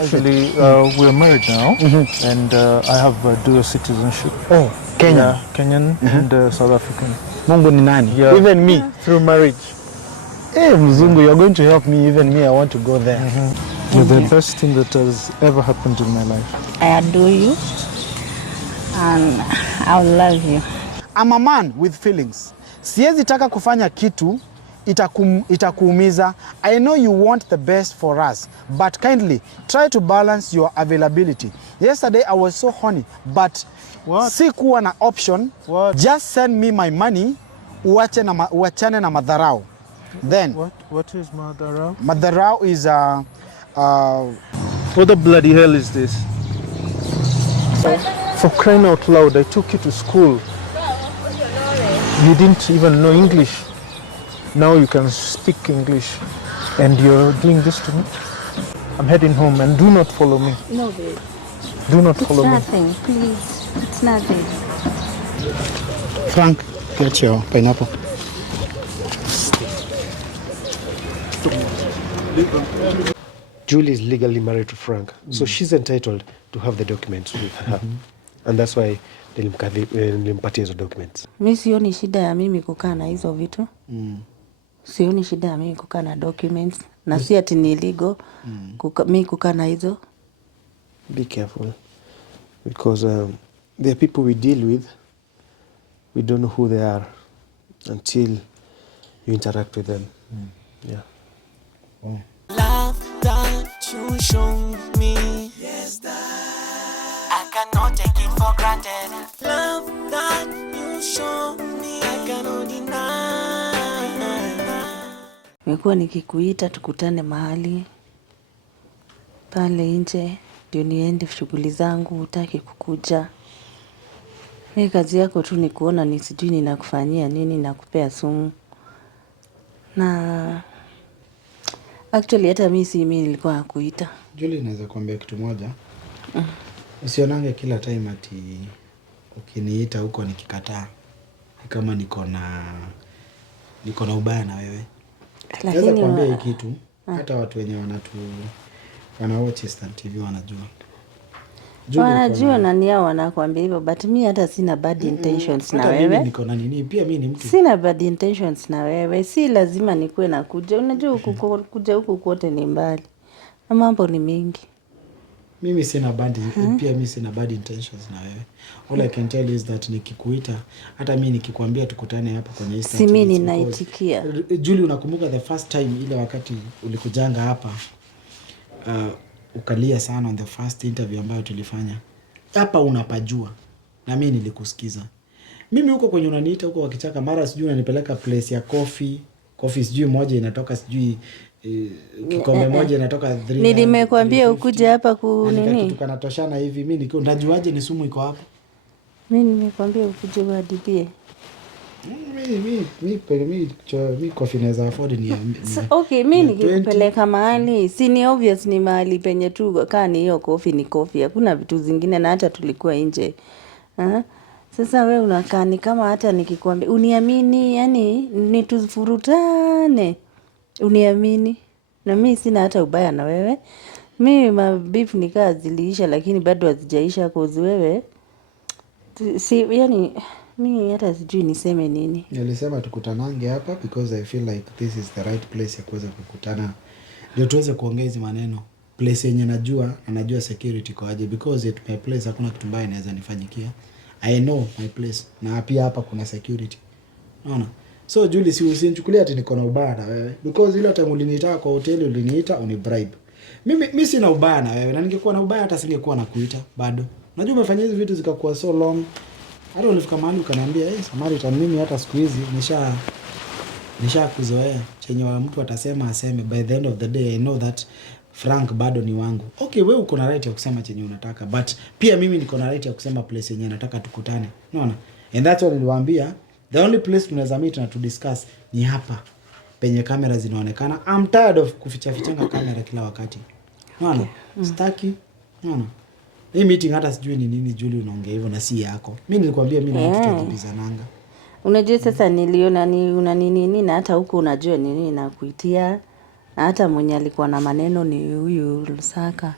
actually, we're married now, and I have dual citizenship. Oh, Kenyan. Yeah, Kenyan and South African. Mungu ni nani? Yeah. Even me. Through marriage. Hey, Mzungu, you're going to help me. Even me, I want to go there. You're the best thing that has ever happened in my life. I adore you, and I love you. I'm a man with feelings. Siwezi taka kufanya kitu itakuumiza. I know you want the best for us, but kindly try to balance your availability. Yesterday I was so horny, but sikuwa na option. Just send me my money, uachane na madharau. Then what is madharau? Madharau is what the bloody hell is this? For crying out loud, I took you to school. You didn't even know English. Now you can speak English, and you're doing this to me. I'm heading home, and do not follow me. No, babe. Do not follow me. It's nothing, please. It's nothing. Frank, get your pineapple. Julie is legally married to Frank, so she's entitled to have the documents with her. And that's why nilimpatia hizo documents. Mimi sioni shida ya mimi kukaa na hizo vitu. Sioni shida ya mimi kukaa na documents. Na si ati ni illegal mimi kukaa na hizo. Be careful, because there are people we deal with, we don't know who they are until you interact with them. Yeah. Oh. Love that you show me, yes, that I cannot take it for granted. Love that you show me, I cannot deny. Nimekuwa nikikuita tukutane mahali pale nje ndio niende shughuli zangu, hutaki kukuja. Mimi kazi yako tu ni kuona ni sijui ninakufanyia nini na kupea sumu. Na actually hata mimi nilikuwa nakuita. Julie, naweza kuambia kitu moja. Usionange kila time ati ukiniita huko nikikataa. Kama niko na ubaya na wewe. Naweza kuambia hii kitu hata watu wenye watch Instant TV wanajua. Wanajua na ni hao wanakuambia hivyo, but mimi hata sina bad intentions na wewe. Mimi niko na nini? Pia mimi ni mtu. Sina bad intentions na wewe. Si lazima nikuwe na kuja. Unajua kuja huku kote ni mbali. Na mambo ni mingi. Mimi sina pia mimi sina bad intentions na wewe. All I can tell you is that nikikuita, hata mimi nikikwambia tukutane hapa kwenye Instant TV. Si mimi ninaitikia. Julie, unakumbuka the first time ile wakati ulikujanga hapa? Ukalia sana on the first interview ambayo tulifanya. Hapa unapajua. Na mimi nilikusikiza. Mimi huko kwenye unaniita huko wakichaka mara sijui unanipeleka place ya coffee sijui moja inatoka sijui kikombe moja inatoka 3. Nimekwambia ukuje hapa nini? Tukanatoshana hivi mimi nikiwa ndajuaje ni sumu iko hapo? Mimi nimekwambia ukuje uadibie. Mimi coffee naweza afford ni. Okay, mimi nikikupeleka mahali, si ni obvious ni mahali penye tu kani hiyo coffee ni coffee. Hakuna vitu zingine na hata tulikuwa nje. Sasa wewe unakaa ni kama hata nikikwambia uniamini, yani nitufurutane. Uniamini. Na mimi sina hata ubaya na wewe. Mimi mabifu nikaa ziliisha lakini bado hazijaisha cause wewe. Si yani mimi hata sijui niseme nini. Nilisema tukutanange hapa because I feel like this is the right place ya kuweza kukutana. Ndio tuweze kuongea hizo maneno. Place yenye najua security kwa aje because at my place hakuna kitu mbaya inaweza nifanyikia. I know my place. Na pia hapa kuna security. Unaona? So Julie, si usinichukulie ati niko na ubaya na wewe because ile time uliniita kwa hoteli uliniita bribe. Mimi sina ubaya na wewe na ningekuwa na ubaya hata singekuwa nakuita bado. Unajua umefanya hizo vitu zikakuwa so long. Hata ulifika mahali ukaniambia Samaritan, mimi hata siku hizi nisha kuzoea. Chenye mtu atasema aseme, by the end of the day I know that Frank bado ni wangu. Okay, wewe uko na right ya kusema chenye unataka, but pia mimi niko na right ya kusema place yenye nataka tukutane. Unaona? And that's what niliwaambia, the only place tunaweza meet na to discuss ni hapa. Penye kamera zinaonekana. I'm tired of kuficha kamera kila wakati. Unaona? Sitaki. Unaona? Hii meeting hata sijui ni nini Julie unaongea hivyo na si yako. Mimi nilikwambia mimi na mtu tunabizananga. Unajua sasa niliona ni una nini na hata huko unajua nini na kuitia. Na hata mwenye alikuwa na maneno ni huyu Lusaka.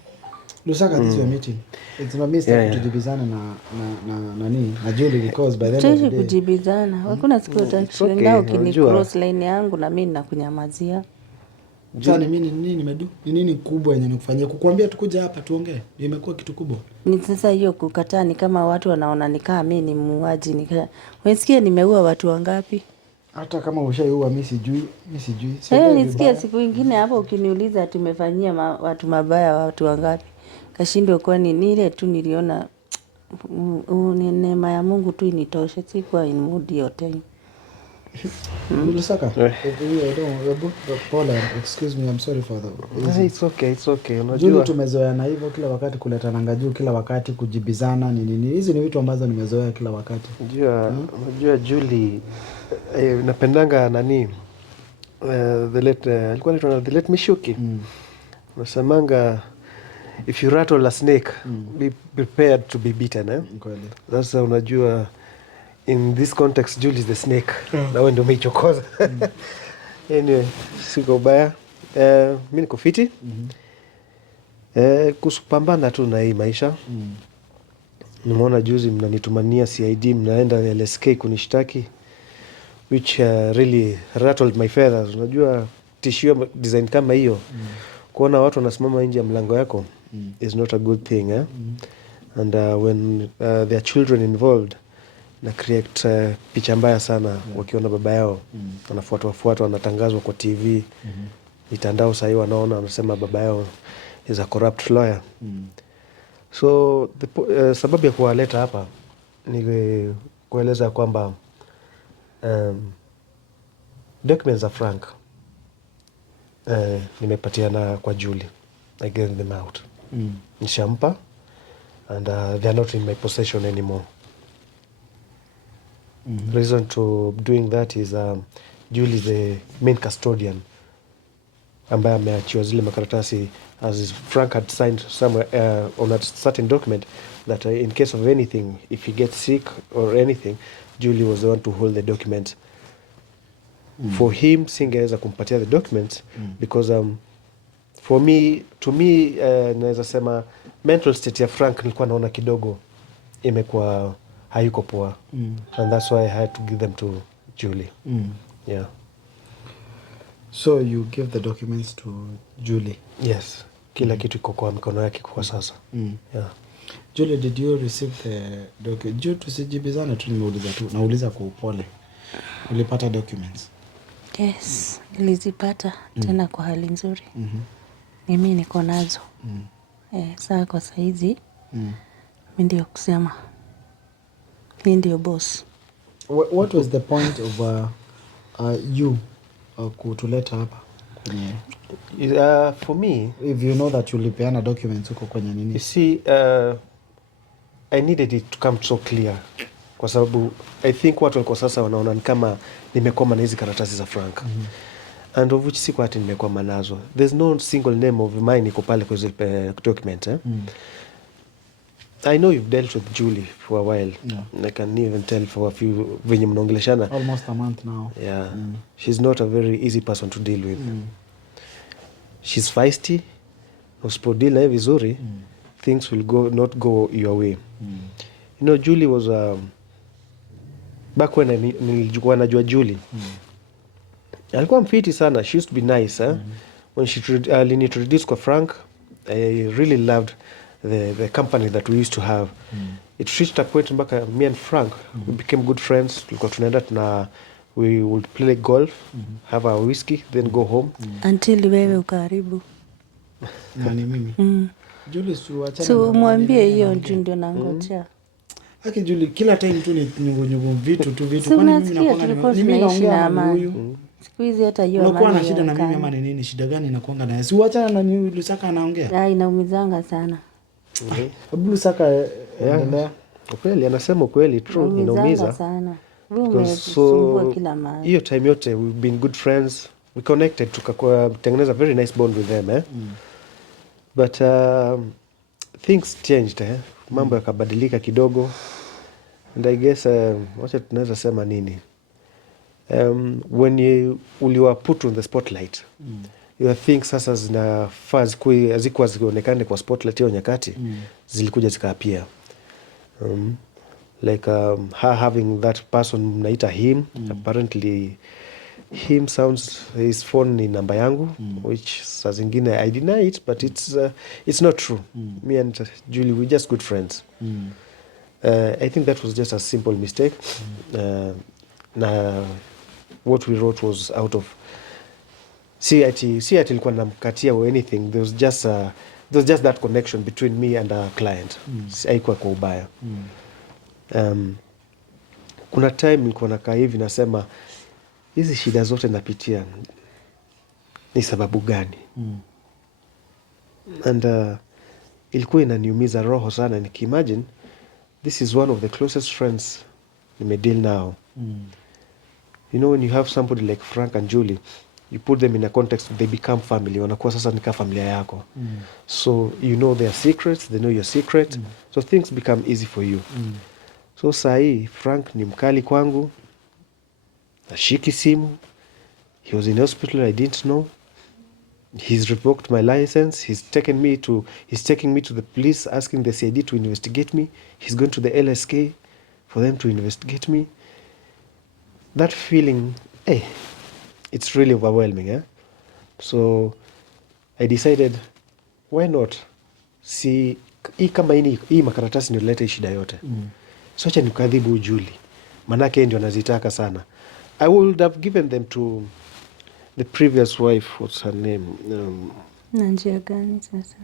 Lusaka, this is your meeting. It's not Mr. Kujibizana na Julie, because by the end of the day kujibizana. Hakuna siku utashangaa ukini cross line yangu na mimi nakunyamazia. Sasa ni mimi nini nimedu? Ni nini kubwa yenye nikufanyia? Kukuambia tukuja hapa tuongee. Imekuwa kitu kubwa. Ni sasa hiyo kukataa ni kama watu wanaona nikaa mimi ni muuaji Unasikia nimeua watu wangapi? Hata kama ushaiua mimi sijui. Nisikia siku nyingine hapo ukiniuliza tumefanyia watu mabaya watu wangapi? Kashindwe kwani ni ile tu niliona ni neema ya Mungu tu initoshe, sikuwa in mood yote. Lusaka, excuse me, I'm sorry for that. It's okay. Unajua tumezoea na hivyo kila wakati kuletananga juu kila wakati kujibizana nini. Hizi ni vitu ambazo nimezoea kila wakati. Unajua Julie napendanga nani alikuwa anaitwa the late Mishuki. Nasemanga if you rattle a snake, be prepared to be bitten. Sasa unajua in this context Julie is the snake. Na wewe ndio umeichokoza. Anyway, siko baya. Mimi niko fiti. Kusupambana tu na hii maisha. Nimeona juzi mnanitumania CID, mnaenda LSK kunishtaki, which really rattled my feathers. Unajua tishio design kama hiyo, kuona watu wanasimama nje ya mlango yako is not a good thing. And when there are children involved, na create picha mbaya sana wakiona baba yao wanafuatwa wanatangazwa kwa TV, mitandao sasa wanaona wanasema baba yao is a corrupt lawyer. So sababu ya kuwaleta hapa ni kueleza kwamba documents za Frank nimepatiana kwa Julie. I gave them out. Nishampa and they are not in my possession anymore. Reason to doing that is Julie is the main custodian ambaye ameachiwa zile makaratasi as Frank had signed somewhere on a certain document that in case of anything, if he gets sick or anything, Julie was the one to hold the documents. For him, singeweza kumpatia the documents because to me naweza sema mental state ya Frank nilikuwa naona kidogo imekuwa hayuko poa. And that's why I had to give them to Julie. Yeah. So you give the documents to Julie? Yes. Kila kitu iko kwa mikono yake kwa sasa. Yeah. Julie, did you receive the document? Juu tusijibizane tu, nauliza kwa upole. Ulipata documents? Yes, nilizipata tena kwa hali nzuri. Mimi niko nazo. Saa kwa saizi mimi ndio kusema mimi ndio boss. What was the point of you kutuleta hapa kwenye for me, if you know that ulipeana documents huko kwenye nini? You see, I needed it to come so clear kwa sababu I think watu walikuwa sasa wanaona kama nimekwama na hizi karatasi za Frank. And of which siku hati nimekwama nazo. There's no single name of mine iko pale kwa hizo document. I know you've dealt with Julie for a while. I can even tell for a few venye mnaongeleshana. Almost a month now. Yeah. She's not a very easy person to deal with. She's feisty. Usipodeal naye vizuri, things will not go your way. You know, Julie was back when nilikuwa najua Julie. Alikuwa mfiti sana. She used to be nice. When she introduced kwa Frank, I really loved the company that we used to have. It reached a point mpaka me and Frank we became good friends. Tulikuwa tunaenda we would play golf, have a whiskey, then go home. Until wewe ukaribu. Nani mimi? Julie tuachane. So mwambie hiyo ndio nangojea. Julie kila time tu ni nyungu vitu. Kwani mimi naongea na huyu. Siku hizi hata hiyo amani. Unakuwa na shida na mimi ama ni nini? Shida gani inakuanga naye? Si uachana na Lusaka anaongea. Inaumizanga sana. Lusaka endelea. Ukweli anasema ukweli, true, inaumiza sana. Umesumbua kila mara. Hiyo time yote we've been good friends. We connected, tukatengeneza very nice bond with them. But things changed. Mambo yakabadilika kidogo. And I guess wacha tunaweza sema nini? When you were put on the spotlight, your things sasa zinafaa hazikuwa zionekane kwa spotlight hiyo nyakati, zilikuja zikaapia. Like her having that person mnaita him, apparently him sounds, his phone ni namba yangu, which saa zingine I deny it, but it's not true. Me and Julie, we're just good friends. I think that was just a simple mistake. Na what we wrote was out of si ati ilikuwa namkatia or anything. There was just that connection between me and a client. Haikuwa kwa ubaya. Kuna time nilikuwa nakaa hivi nasema hizi shida zote napitia ni sababu gani? And ilikuwa inaniumiza roho sana nikiimagine this is one of the closest friends nimedeal now. You know, when you have somebody like Frank and Julie, you put them in a context, they become family. Wanakuwa sasa nika familia yako. So you know their secrets, they know your secret. So things become easy for you. So sahi Frank ni mkali kwangu, ashiki simu. He was in hospital, I didn't know. He's revoked my license. He's taking me to the police, asking the CID to investigate me. He's going to the LSK for them to investigate me. That feeling, it's really overwhelming. So I decided, why not? Si kama hii makaratasi ndio leta shida yote. So acha nikadhibu Julie. Manake ndio nazitaka sana. I would have given them to the previous wife. What's her name? Na njia gani sasa?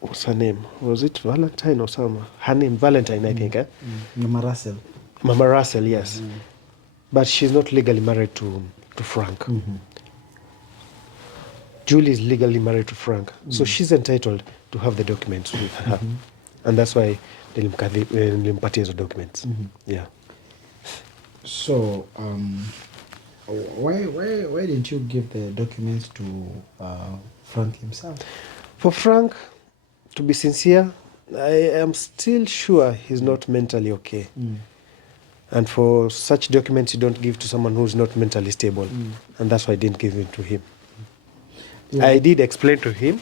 What's her name? Was it Valentine or something? Her name Valentine, I think. Mama Russell. Mama Russell, yes. But she's not legally married to Frank. Julie is legally married to Frank. So she's entitled to have the documents with her. And that's why nilimpatia hizo documents. Yeah. So, why didn't you give the documents to Frank himself? For Frank, to be sincere, I am still sure he's not mentally okay. And for such documents, you don't give to someone who's not mentally stable. And that's why I didn't give it to him. Yeah. I did explain to him,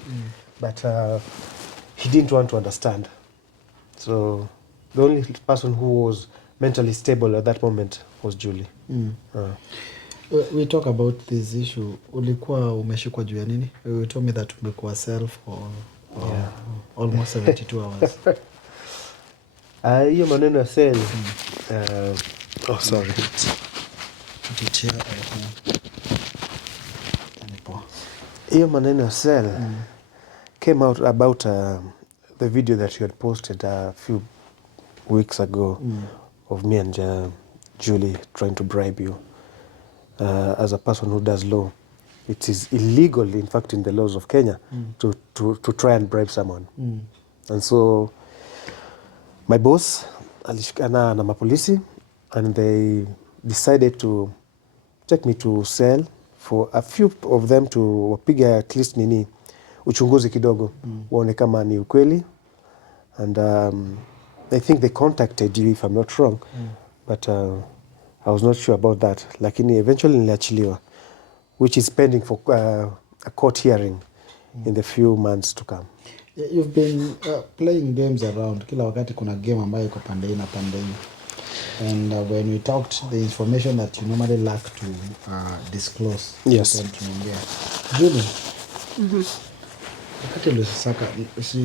but he didn't want to understand. So the only person who was mentally stable at that moment was Julie. We talk about this issue. Ulikuwa umeshikwa juu ya nini? You told me that umekuwa self for almost 72 hours. Hiyo maneno ya cell. Sorry. Hiyo maneno ya cell came out about the video that you had posted a few weeks ago of me and Julie trying to bribe you. As a person who does law, it is illegal, in fact, in the laws of Kenya, to try and bribe someone. And so my boss alishikana na mapolisi and they decided to take me to cell for a few of them to wapiga at least uchunguzi kidogo waone kama ni ukweli. And I think they contacted you, if I'm not wrong, but I was not sure about that. Lakini eventually niliachiliwa, which is pending for a court hearing in the few months to come. You've been playing games around. Kila wakati kuna game ambayo iko pande hii na pande hii. And when we talked, the information that you normally like to disclose. Yes. Julie, wakati Lusaka,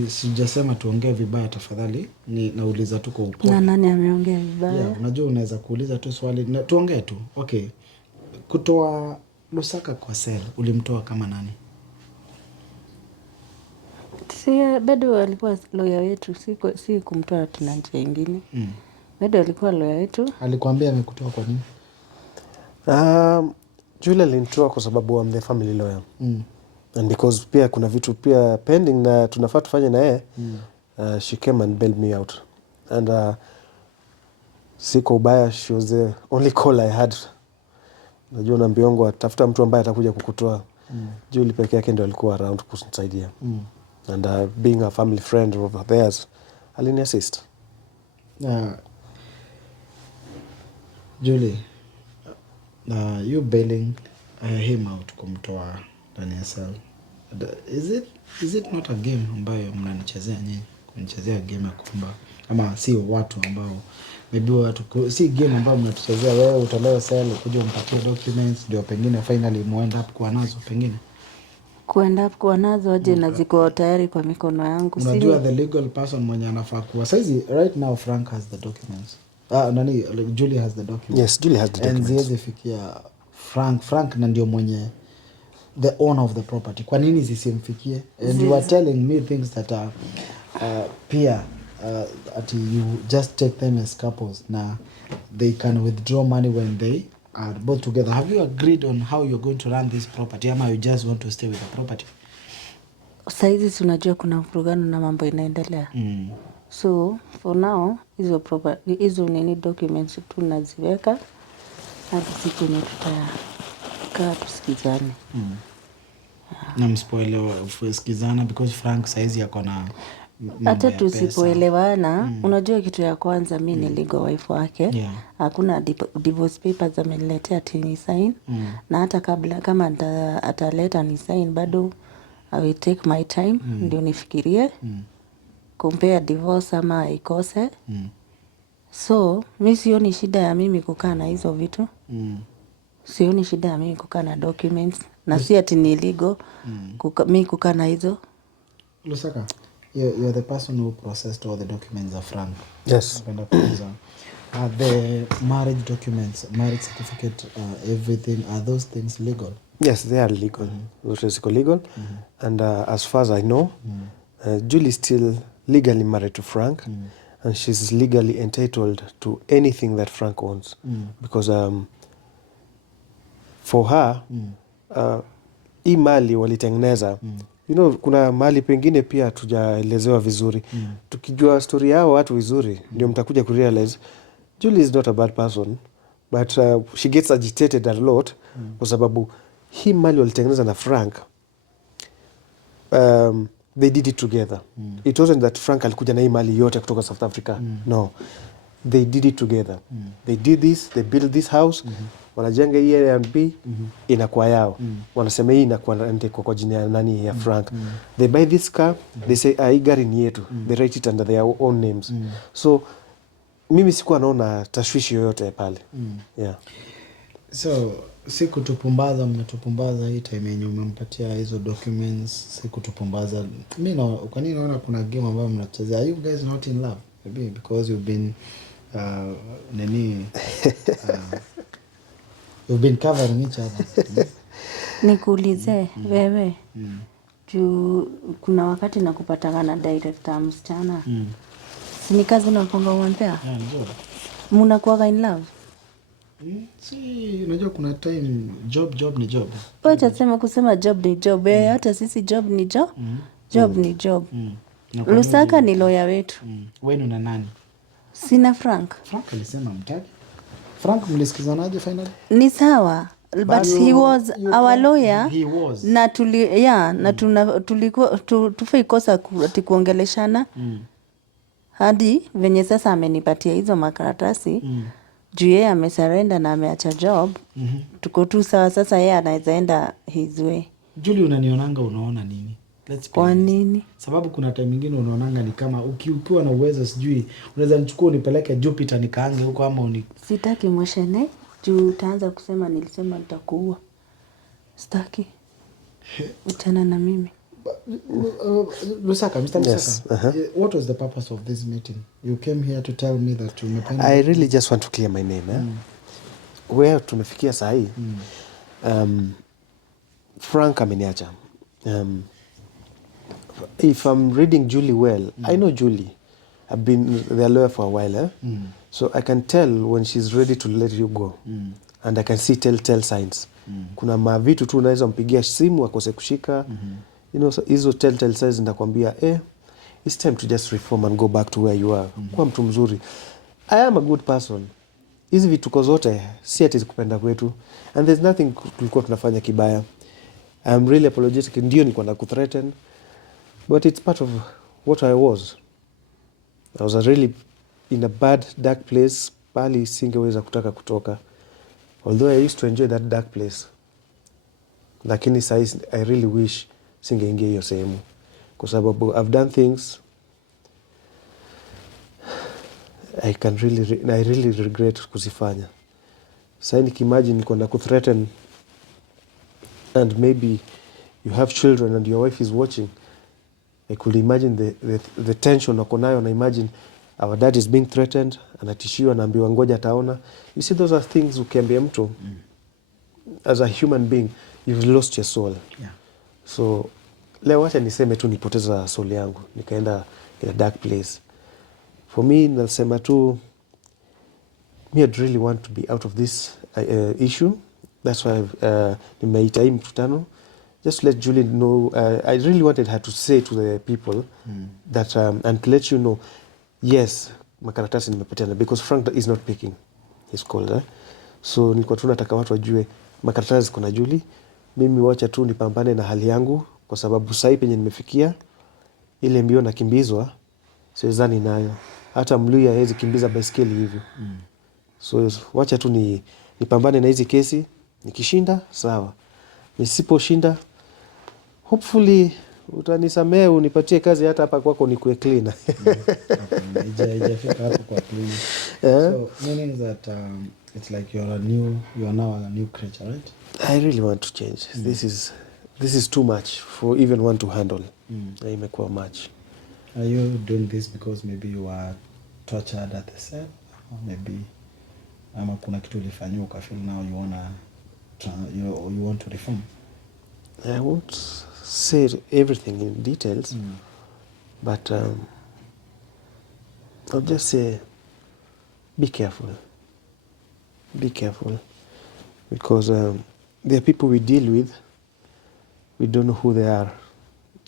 sijasema tuongee vibaya tafadhali, nauliza tu kwa upole. Na nani ameongea vibaya? Yeah, unajua unaweza kuuliza tu swali, tuongee tu. Okay. Kutoa Lusaka kwa cell, ulimtoa kama nani? Si bado alikuwa lawyer wetu, si kumtoa tuna njia ingine. Bado alikuwa lawyer wetu. Alikwambia amekutoa kwa nini? Julia alinitoa kwa sababu I'm the family lawyer. And because pia kuna vitu pia pending na tunafaa tufanye na yeye, she came and bailed me out. And siko ubaya, she was the only call I had. Najua na mbiongo atafuta mtu ambaye atakuja kukutoa. Julie peke yake ndio alikuwa around kunisaidia. And being a family friend of theirs, alini assist. Julie, you bailing him out kumtoa ndani ya cell. Is it not a game ambayo mnanichezea nyinyi? Kunichezea game ya kwamba ama si watu ambao maybe watu si game ambayo mnatuchezea wewe utolewe cell ukuje umpatie documents ndio pengine finally muend up kuwa nazo pengine. Kuenda kuwa nazo aje na ziko tayari kwa mikono yangu. Unajua the legal person mwenye anafaa kuwa saizi right now Frank has the documents. Julie has the documents. Yes, Julie has the documents. And ziwezi fikia Frank na ndio mwenye the owner of the property. Kwa nini zisimfikie? And you are telling me things that are pia at you just take them as couples na they can withdraw money when they are both together. Have you agreed on how you're going to run this property ama you just want to stay with the property? Saizi tunajua kuna mfurugano na mambo inaendelea. So for now hizo nini documents tunaziweka hadi siku yenye tutakaa tusikizane. Na msipoelewa usikizana because Frank saizi yako na hata tusipoelewana. Unajua kitu ya kwanza mi ni legal wife wake. Hakuna divorce papers ameniletea ati ni sign. Na hata kabla kama ataleta ni sign bado I will take my time ndio nifikirie compare divorce ama ikose. So mi sioni shida ya mimi kukaa na hizo vitu. Sioni shida ya mimi kukaa na documents na si ati ni illegal mi kukaa na hizo. Lusaka, you're the person who processed all the documents of Frank. Yes. Are the marriage documents, marriage certificate, everything, are those things legal? Yes, they are legal. Those are legal. And as far as I know, Julie is still legally married to Frank, and she's legally entitled to anything that Frank owns. Because for her, hii mali walitengeneza, you know, kuna mali pengine pia tujaelezewa vizuri. Tukijua story yao watu vizuri, ndio mtakuja kurealize Julie is not a bad person, but she gets agitated a lot kwa sababu hii mali walitengeneza na Frank, they did it together. It wasn't that Frank alikuja na hii mali yote kutoka South Africa. No. They did it together. They did this, they built this house. Wanajenga hii Airbnb, inakuwa yao. Wanasema hii inakuwa kwa jina ya nani ya Frank. They buy this car, they say hii gari ni yetu. They write it under their own names. So mimi sikuwa naona tashwishi yoyote pale. Yeah. So si kutupumbaza, mmetupumbaza hii time yenye umempatia hizo documents, si kutupumbaza. Mimi kwa nini naona kuna game ambayo mnachezea? Are you guys not in love? Maybe because you've been you've been covering each other. Nikuulize wewe. Juu kuna wakati nakupatana na director msichana. Si ni kazi unakonga umpea? Ndio. Mnakuwa in love? Si unajua kuna time job ni job. Wacha kusema job ni job. Hata sisi job ni job. Job ni job. Lusaka ni lawyer wetu. Wewe una nani? Sina Frank. Frank alisema mtaki. Frank mlisikizanaje finally? Ni sawa. But he was our lawyer. He was. Na tulikuwa tufai kosa kuongeleshana. Hadi venye sasa amenipatia hizo makaratasi. Juu yeye amesurrender na ameacha job. Tuko tu sawa sasa, yeye anaweza enda his way. Julie, unanionanga unaona nini? Kwa nini? Sababu kuna time nyingine unaonanga ni kama ukiwa na uwezo sijui unaweza nichukua unipeleke Jupiter nikaange huko ama Sitaki moshene juu utaanza kusema nilisema nitakuua. Sitaki. Utana na mimi. Lusaka, Mr. Yes. Lusaka, what was the purpose of this meeting? You came here to tell me that I really just want to clear my name. Where tumefikia saa hii, Frank ameniacha. If I'm reading Julie well, I know Julie. I've been their lawyer for a while. So I can tell when she's ready to let you go. And I can see telltale signs. Kuna mavitu tu unaweza mpigia simu akose kushika. You know, so hizo telltale signs ndakwambia, it's time to just reform and go back to where you are. Kuwa mtu mzuri. I am a good person. Hizi vituko zote si ati kupenda kwetu. And there's nothing tulikuwa tunafanya kibaya. I'm really apologetic. Ndio nilikuwa nakuthreaten. But it's part of what I was. I was really in a bad, dark place. Pali singeweza kutaka kutoka. Although I used to enjoy that dark place. lakini saizi I really wish singeingia hiyo sehemu kwa sababu I've done things I really regret kuzifanya. Sasa nikimagine niko na kuthreaten and maybe you have children and your wife is watching, I could imagine the tension wako nayo, na imagine our dad is being threatened, anatishiwa, naambiwa ngoja ataona. You see, those are things ukiambia mtu as a human being you've lost your soul. Yeah. So leo acha niseme tu nipoteza soul yangu nikaenda in a dark place. For me nasema tu I'd really want to be out of this issue. That's why nimeita hii mkutano just to let Julie know. I really wanted her to say to the people that and to let you know, yes, makaratasi nimepatiana because Frank is not picking his call. So nilikuwa tu nataka watu wajue makaratasi ziko na Julie. Mimi wacha tu nipambane na hali yangu kwa sababu sasa penye nimefikia ile mbio nakimbizwa siwezani nayo. Hata Mluya hawezi kimbiza baiskeli hivyo. So wacha tu nipambane na hizi kesi, nikishinda sawa. Nisiposhinda hopefully utanisamea unipatie kazi hata hapa kwako nikuwe cleaner. Haijafika hapo kwa cleaner. So meaning that it's like you are now a new creature, right? I really want to change. This is too much for even one to handle. Imekuwa much. Are you doing this because maybe you were tortured at the cell, or maybe ama kuna kitu ulifanywa ukafeel now you want to reform? I won't say everything in details, but I'll just say be careful. Be careful because there are people we deal with, we don't know who they are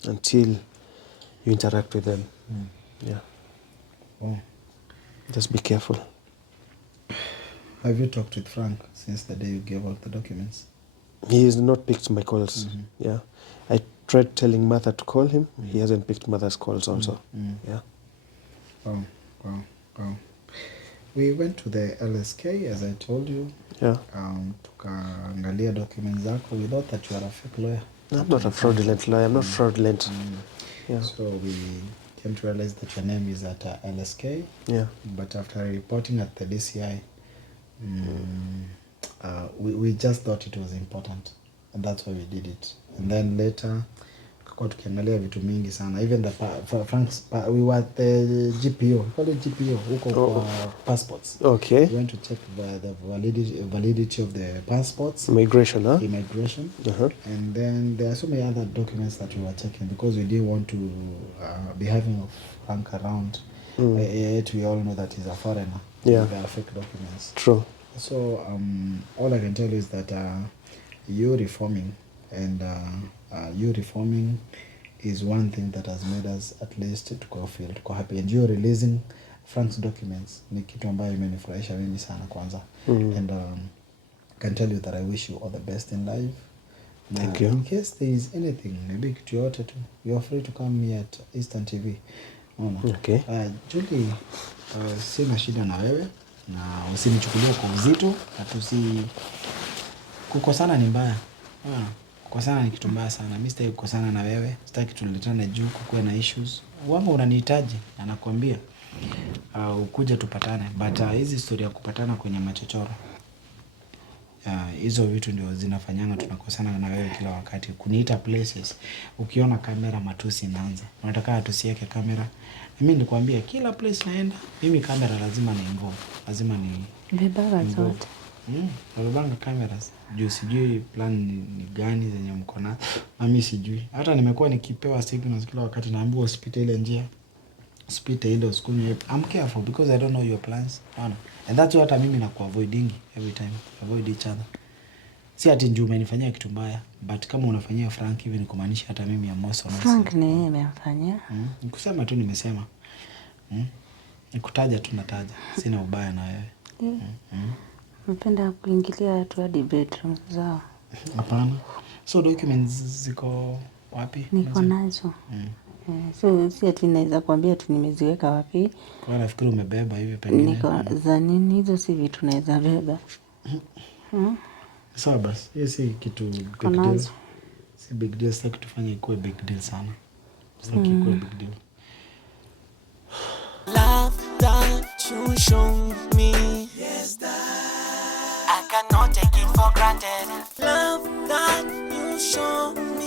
until you interact with them. Yeah. Oh. Just be careful. Have you talked with Frank since the day you gave out the documents? He has not picked my calls. Yeah. I tried telling Martha to call him. He hasn't picked Martha's calls also. Yeah. Wow. We went to the LSK as I told you. Yeah. Tukaangalia documents zako. We thought that you are a fake lawyer. I'm not a fraudulent lawyer. I'm not fraudulent. Yeah. So we came to realize that your name is at LSK. Yeah. But after reporting at the DCI, we just thought it was important, and that's why we did it. And then later kwa tukiangalia vitu mingi sana, even the we were at the GPO, we call it GPO huko kwa passports. Okay. We went to check the validity of the passports. Immigration, huh? Immigration. And then there are so many other documents that we were checking because we didn't want to be having a Frank around. Yet we all know that he's a foreigner. Yeah. They are fake documents. True. So all I can tell you is that you reforming and you reforming is one thing that has made us at least to go happy, and you releasing Frank's documents ni kitu ambayo imenifurahisha mimi sana kwanza. And can tell you that I wish you all the best in life. Thank you. In case there is anything, maybe kitu yote tu, you are free to come here at Eastern TV. Okay. Julie, sina shida na wewe na usinichukulie kwa uzito, na kukosana ni mbaya. Kukosana ni kitu mbaya sana. Mimi sitaki kukosana na wewe, sitaki tuletane juu kukuwe na issues. Wangu unanihitaji na nakwambia ukuje tupatane, but hizi story ya kupatana kwenye machochoro, hizo vitu ndio zinafanyanga tunakosana na wewe kila wakati. Kuniita places, ukiona kamera matusi inaanza. Unataka tusiweke kamera. Mimi nilikwambia kila place naenda, mimi kamera lazima ni involve. Lazima ni Bebaga zote. Nabebanga cameras. Juu sijui plan ni gani zenye mko na. Mimi sijui. Hata nimekuwa nikipewa signals kila wakati, naambiwa usipite ile njia. Usipite ile usikunywe. I'm careful because I don't know your plans. And that's what mimi nakuavoiding every time. Avoid each other. Si ati njoo umenifanyia kitu mbaya, but kama unafanyia Frank hivi ni kumaanisha hata mimi am also not. Frank ni yeye amefanyia. Nikusema tu nimesema. Nikutaja tu nataja. Sina ubaya na wewe. Mpenda kuingilia watu hadi bedroom zao. Hapana. So documents ziko wapi? Niko nazo. So si ati naweza kuambia tu nimeziweka wapi. Kwa nafikiri umebeba hivi pengine. Niko za nini hizo, si vitu naweza beba. Sawa basi. Hiyo si kitu Konazo. Si big deal, sitaki tufanye ikuwe big deal sana. Sitaki ikuwe big deal. Love that you show me, yes, that I cannot take it for granted. Love that you show me,